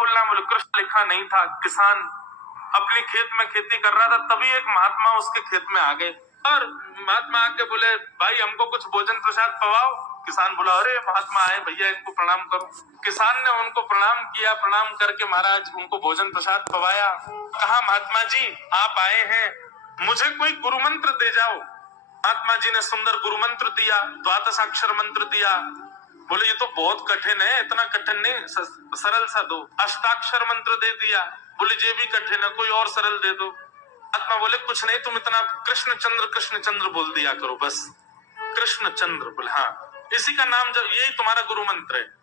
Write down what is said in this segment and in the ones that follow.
बोलना? बोले कृष्ण लिखा नहीं था। किसान अपने खेत में खेती कर रहा था, तभी एक महात्मा उसके खेत में आ गए और महात्मा आके बोले भाई हमको कुछ भोजन प्रसाद पवाओ। किसान बोला अरे महात्मा आए भैया इनको प्रणाम करो। किसान ने उनको प्रणाम किया, प्रणाम करके महाराज उनको भोजन प्रसाद पवाया। कहा महात्मा जी आप आए हैं, मुझे कोई गुरु मंत्र दे जाओ। महात्मा जी ने सुंदर गुरु मंत्र दिया, द्वादशाक्षर मंत्र दिया। बोले ये तो बहुत कठिन है, इतना कठिन नहीं, सरल सा दो। अष्टाक्षर मंत्र दे दिया। बोले ये भी कठिन है, कोई और सरल दे दो। आत्मा बोले कुछ नहीं, तुम इतना कृष्ण चंद्र बोल दिया करो बस। कृष्ण चंद्र बोले हाँ, इसी का नाम जब यही तुम्हारा गुरु मंत्र है।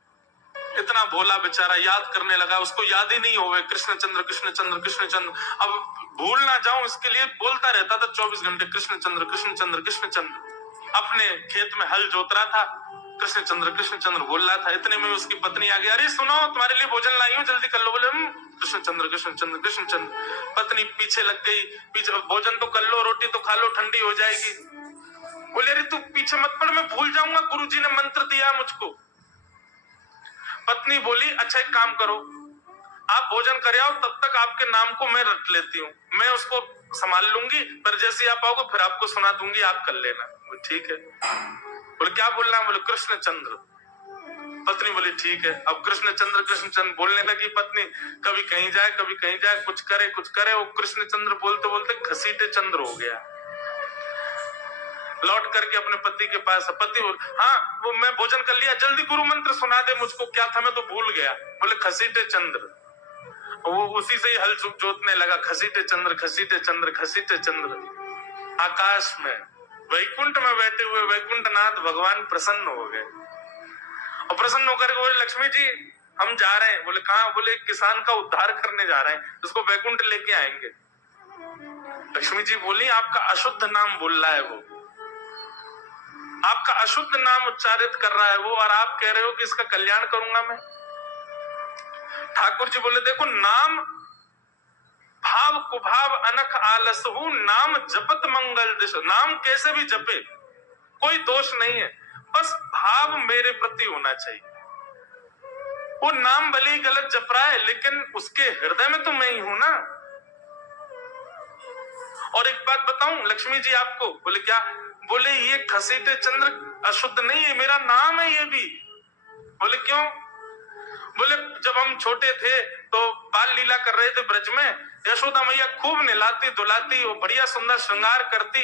इतना भोला बेचारा याद करने लगा, उसको याद ही नहीं होवे कृष्ण चंद्र कृष्ण चंद्र कृष्ण चंद्र। अब भूल ना जाऊं इसके लिए बोलता रहता था 24 घंटे कृष्ण चंद्र कृष्ण चंद्र कृष्ण चंद्र। अपने खेत में हल जोत रहा था, कृष्ण चंद्र बोल रहा था। इतने में उसकी पत्नी आ गई, अरे सुनो तुम्हारे लिए भोजन लाई हूं जल्दी कर लो। बोले कृष्ण चंद्र कृष्ण चंद्र कृष्ण चंद्र। पत्नी पीछे लग गई, पीछे भोजन तो कर लो, रोटी तो खा लो, ठंडी हो जाएगी। बोले अरे तू पीछे मत पड़, मैं भूल जाऊंगा, गुरुजी ने मंत्र दिया मुझको। पत्नी बोली अच्छा एक काम करो, आप भोजन कर आओ, तब तक आपके नाम को मैं रट लेती हूँ, मैं उसको संभाल लूंगी, पर जैसे ही आप आओगे फिर आपको सुना दूंगी, आप कर लेना। ठीक है। बोले क्या बोलना? बोले कृष्ण चंद्र। पत्नी बोली ठीक है। अब कृष्ण चंद्र बोलने लगी पत्नी। कभी कहीं जाए कभी कहीं जाए, कुछ करे। वो कृष्ण चंद्र बोलते बोलते घसीटे चंद्र हो गया। लौट करके अपने पति के पास, पति बोल हाँ वो मैं भोजन कर लिया, जल्दी गुरु मंत्र सुना दे मुझको, क्या था मैं तो भूल गया। बोले घसीटे चंद्र। वो उसी से ही हल जोतने लगा, घसीटे चंद्र घसीटे चंद्र घसीटे चंद्र। आकाश में वैकुंठ में बैठे हुए वैकुंठनाथ भगवान प्रसन्न हो गए और प्रसन्न होकर के बोले लक्ष्मी जी हम जा रहे हैं। बोले कहाँ? बोले किसान का उद्धार करने जा रहे हैं, उसको वैकुंठ लेके आएंगे। लक्ष्मी जी बोली आपका अशुद्ध नाम बोल रहा है वो, आपका अशुद्ध नाम उच्चारित कर रहा है वो, और आप कह रहे हो कि इसका कल्याण करूंगा मैं। ठाकुर जी बोले देखो नाम भाव कुभाव अनख आलसहु, नाम जपत मंगल दिश। नाम कैसे भी जपे कोई दोष नहीं है, बस भाव मेरे प्रति होना चाहिए। वो नाम भले ही गलत जप रहा है लेकिन उसके हृदय में तो मैं ही हूं ना। और एक बात बताऊं लक्ष्मी जी आपको? बोले क्या? बोले ये घसीटे चंद्र अशुद्ध नहीं है, मेरा नाम है ये भी। बोले क्यों? बोले जब हम छोटे थे तो बाल लीला कर रहे थे ब्रज में, यशोदा मैया खूब नहलाती धुलाती, वो बढ़िया सुंदर श्रृंगार करती,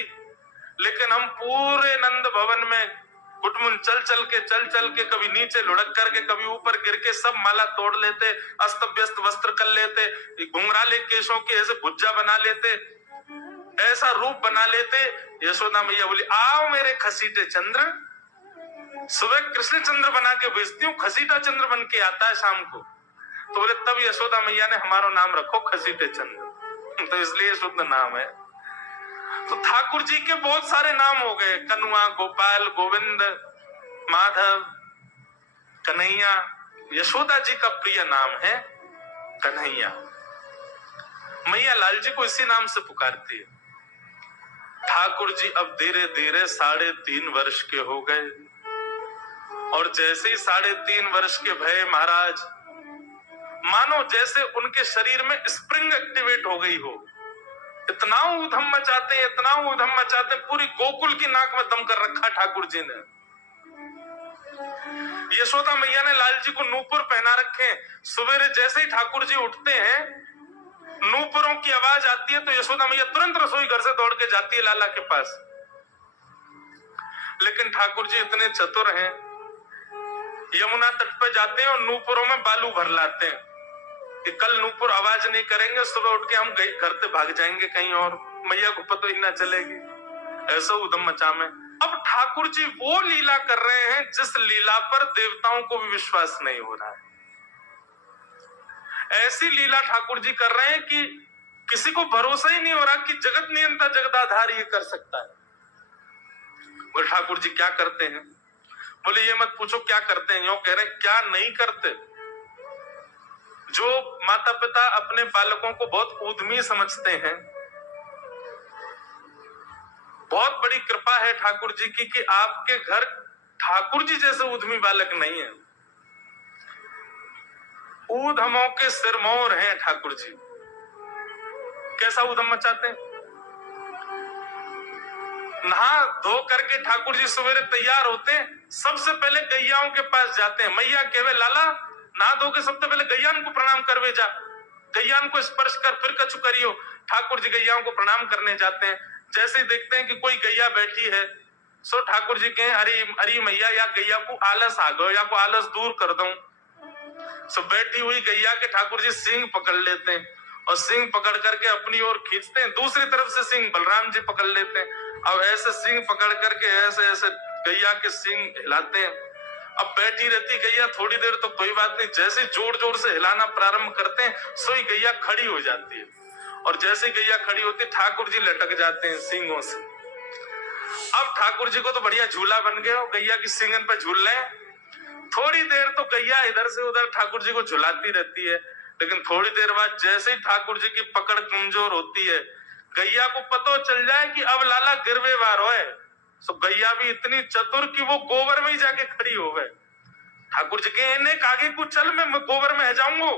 लेकिन हम पूरे नंद भवन में गुटमुन चल चल के कभी नीचे लुढ़क करके कभी ऊपर गिर के सब माला तोड़ लेते, अस्त व्यस्त वस्त्र कर लेते, घुंघराले केशों के ऐसे भुज्जा बना लेते, ऐसा रूप बना लेते। यशोदा मैया बोली आओ मेरे घसीटे चंद्र, सुबह कृष्ण चंद्र बना के भेजती हूँ, घसीटा चंद्र बन के आता है शाम को। तो बोले तब यशोदा मैया ने हमारा नाम रखो घसीटे चंद्र, तो इसलिए शुद्ध नाम है। तो ठाकुर जी के बहुत सारे नाम हो गए, कनुआ, गोपाल, गोविंद, माधव, कन्हैया। यशोदा जी का प्रिय नाम है कन्हैया। मैया लाल जी को इसी नाम से पुकारती है। ठाकुर जी अब धीरे धीरे 3.5 वर्ष के हो गए, और जैसे ही 3.5 वर्ष के भय महाराज, मानो जैसे उनके शरीर में स्प्रिंग एक्टिवेट हो गई हो। इतना ऊधम मचाते हैं, इतना ऊधम मचाते हैं, पूरी गोकुल की नाक में दम कर रखा ठाकुर जी ने। यशोदा मैया ने लाल जी को नूपुर पहना रखे। सवेरे जैसे ही ठाकुर जी उठते हैं, नूपुरों की आवाज आती है तो यशोदा मैया तुरंत रसोई घर से दौड़ के जाती है लाला के पास। लेकिन ठाकुर जी इतने चतुर हैं, यमुना तट पे जाते हैं और नूपुरों में बालू भर लाते हैं कि कल नूपुर आवाज नहीं करेंगे, सुबह उठ के हम घर से भाग जाएंगे कहीं और, मैया को पता ही ना चलेगी। ऐसा उधम मचा में अब ठाकुर जी वो लीला कर रहे हैं जिस लीला पर देवताओं को भी विश्वास नहीं हो रहा है। ऐसी लीला ठाकुर जी कर रहे हैं कि किसी को भरोसा ही नहीं हो रहा कि जगत नियंता जगदाधार ये कर सकता है। बोले ठाकुर जी क्या करते हैं? बोले ये मत पूछो क्या करते हैं, यूं कह रहे हैं क्या नहीं करते। जो माता पिता अपने बालकों को बहुत उद्यमी समझते हैं, बहुत बड़ी कृपा है ठाकुर जी की कि आपके घर ठाकुर जी जैसे उद्यमी बालक नहीं है। ऊधमों के सिरमौर हैं ठाकुर जी। कैसा ऊधम मचाते हैं? नहा धो करके ठाकुर जी सवेरे तैयार होते हैं, सबसे पहले गैयाओं के पास जाते हैं। मैया कहवे लाला नहा धो के सबसे पहले गैयान को प्रणाम करवे जा, गैयान को स्पर्श कर फिर कछु करियो। ठाकुर जी गैयाओं को प्रणाम करने जाते हैं। जैसे ही देखते हैं कि कोई गैया बैठी है, सो ठाकुर जी कहें अरे अरे मैया या गैया को आलस आ गयो, या को आलस दूर कर दूं। सो बैठी हुई गैया के ठाकुर जी सींग पकड़ लेते हैं और सींग पकड़ करके अपनी ओर खींचते हैं। दूसरी तरफ से सींग बलराम जी पकड़ लेते हैं। अब ऐसे सींग पकड़ करके ऐसे ऐसे गैया के सींग हिलाते हैं। अब बैठी रहती गैया थोड़ी देर तो कोई बात नहीं, जैसे जोर जोर से हिलाना प्रारंभ करते हैं सो ही गैया खड़ी हो जाती है। और जैसे गैया खड़ी होती है ठाकुर जी लटक जाते हैं सींगों से। अब ठाकुर जी को तो बढ़िया झूला बन गया, गैया की सींगन पे झूल रहे हैं। थोड़ी देर तो गैया इधर से उधर ठाकुर जी को झुलाती रहती है, लेकिन थोड़ी देर बाद जैसे ही ठाकुर जी की पकड़ कमजोर होती है, गैया को पता चल जाए कि अब लाला गिरवे वार है, तो गैया भी इतनी चतुर कि वो गोबर में ही जाके खड़ी हो गए। ठाकुर जी के इन्हें आगे को चल, मैं गोबर में जाऊंगा।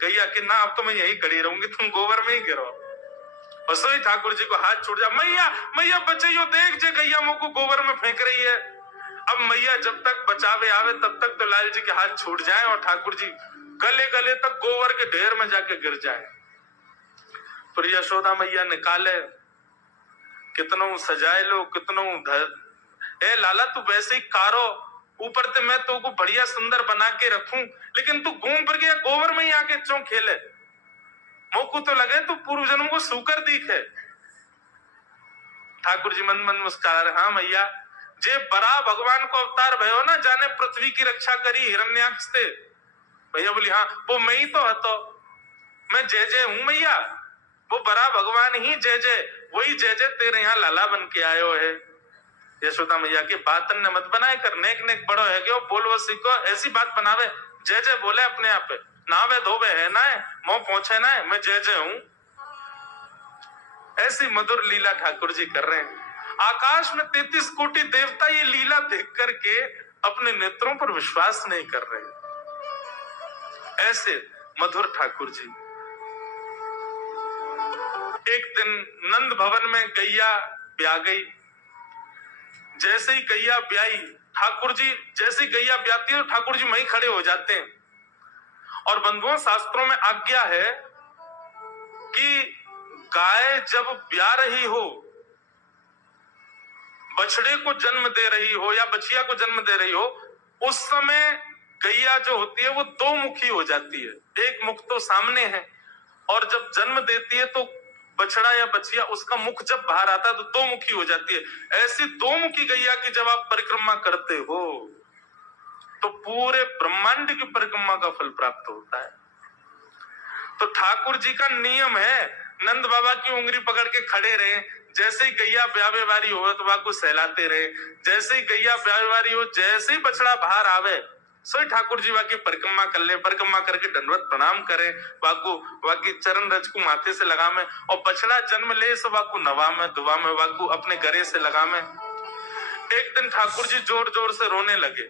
गैया कि ना अब तो मैं यही खड़ी रहूंगी, तुम गोबर में ही गिरो। और सो ही ठाकुर जी को हाथ छूट जा, मैया मैया बचाइयो, देख जे गैया मुझको गोबर में फेंक रही है। अब मैया जब तक बचावे आवे तब तक तो लाल जी के हाथ छूट जाए और ठाकुर जी गले गले तक गोबर के ढेर में जाके गिर जाए। फिर यशोदा मैया निकाले, कितनों सजाए लो कितनों ए लाला तू वैसे ही कारो, ऊपर से मैं तो को बढ़िया सुंदर बना के रखूं, लेकिन तू घूम फिर गया गोबर में ही आके चौ खेले। मोकू तो लगे तू पूर्व जन्म को सूकर दिखे। ठाकुर जी मन मन मुस्कुरा रहे, हाँ मैया जे बरा भगवान को अवतार भयो ना, जाने पृथ्वी की रक्षा करी हिरण्याक्ष से। भैया बोली हाँ वो मैं ही तो हतो, मैं जय जय हूं मैया, वो बरा भगवान ही जय जय, वही जय जय तेरे यहाँ लाला बन के आयो है। यशोदा मैया की बात न मत बनाए कर, नेक नेक बड़ो है क्यों बोलो सीखो, ऐसी बात बनावे, जय जय बोले अपने आप पे, नावे धोवे है ना मुंह पहुंचे ना, मैं जय जय हूं। ऐसी मधुर लीला ठाकुर जी कर रहे हैं। आकाश में 33 कोटि देवता ये लीला देख करके अपने नेत्रों पर विश्वास नहीं कर रहे। ऐसे मधुर ठाकुर जी। एक दिन नंद भवन में गैया ब्याह गई। जैसे ही गैया ब्याई, ठाकुर जी जैसे ही गैया ब्याती है ठाकुर जी वहीं खड़े हो जाते हैं। और बंधुओं शास्त्रों में आज्ञा है कि गाय जब ब्याह रही हो, बछड़े को जन्म दे रही हो या बछिया को जन्म दे रही हो, उस समय गैया जो होती है वो दो मुखी हो जाती है। एक मुख तो सामने है, और जब जन्म देती है तो बछड़ा या बछिया उसका मुख जब बाहर आता है तो दो मुखी हो जाती है। ऐसी दो मुखी गैया की जब आप परिक्रमा करते हो तो पूरे ब्रह्मांड की परिक्रमा का फल प्राप्त होता है। तो ठाकुर जी का नियम है, नंद बाबा की उंगली पकड़ के खड़े रहे, जैसे ही गैया ब्यावे वारी हो तो वाकू सहलाते रहे, जैसे ही गैया ब्यावे वारी हो, जैसे ही बछड़ा बाहर आवे सो ठाकुर जी वाकी परिक्रमा कर ले, परिक्रमा करके दंडवत प्रणाम करे, वाकू वाकी चरण रज को माथे से लगा में, और बछड़ा जन्म ले सो वाकू नवा में दुआ में वाकू अपने गरे से लगा में। एक दिन ठाकुर जी जोर जोर से रोने लगे।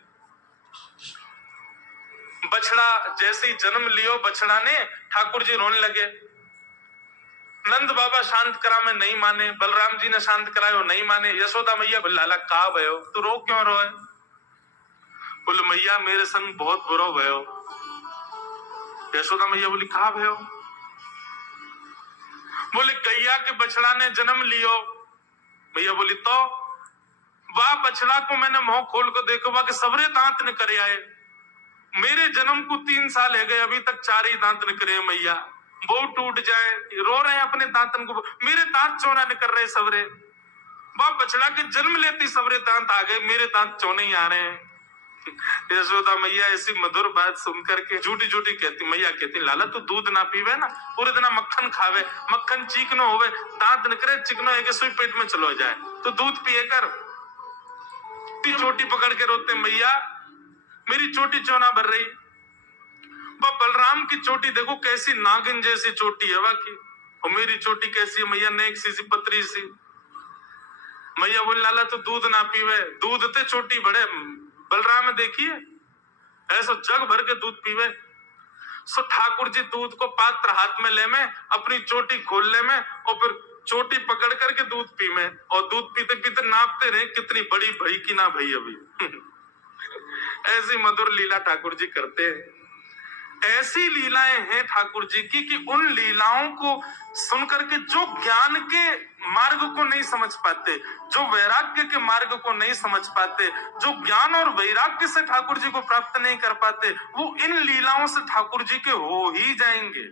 बछड़ा जैसे ही जन्म लियो बछड़ा ने, ठाकुर जी रोने लगे। नंद बाबा शांत करा में नहीं माने, बलराम जी ने शांत करायो नहीं माने। यशोदा मैया बोले लाला का भयो, तू रो क्यों रोए? बोले मैया मेरे संग बहुत बुरो भयो। यशोदा मैया बोली कहा भयो? बोले गैया के बछड़ा ने जन्म लियो। मैया बोली तो वाह बछड़ा को मैंने मुंह खोल कर देखो, वाह के सबरे दांत निकले आए, मेरे जन्म को 3 साल है गए, अभी तक 4 ही दांत निकले मैया, वो टूट जाए, रो रहे हैं अपने दांतन को, मेरे दांत चौना निकल रहे सबरे। वाह बछड़ा के जन्म लेती सबरे दांत आ गए, मेरे दांत चौने ही आ रहे हैं। यशोदा मैया ऐसी मधुर बात सुनकर के झूठी झूठी कहती, मैया कहती लाला तू दूध ना पीवे ना, पूरे दिन मक्खन खावे, मक्खन चीकनो होवे, दांत निकले चिकनो है कि सुई पेट में चलो जाए, तो दूध पिए कर। चोटी पकड़ के रोते मैया मेरी चोटी चौना भर रही। बलराम की चोटी देखो कैसी नागिन जैसी चोटी है वाकई, और मेरी चोटी कैसी है मैया, नेक सी पतरी सी। मैया बोले लाला तो दूध ना पीवे, दूध ते चोटी बड़े, बलराम देखिए ऐसा जग भर के दूध पीवे। सो ठाकुर जी दूध को पात्र हाथ में ले में, अपनी चोटी खोल ले में, और फिर चोटी पकड़ करके दूध पी में, और दूध पीते पीते नापते रहे कितनी बड़ी भई कि ना भई अभी। ऐसी मधुर लीला ठाकुर जी करते हैं। ऐसी लीलाएं हैं ठाकुर जी की कि उन लीलाओं को सुनकर के जो ज्ञान के मार्ग को नहीं समझ पाते, जो वैराग्य के मार्ग को नहीं समझ पाते, जो ज्ञान और वैराग्य से ठाकुर जी को प्राप्त नहीं कर पाते, वो इन लीलाओं से ठाकुर जी के हो ही जाएंगे।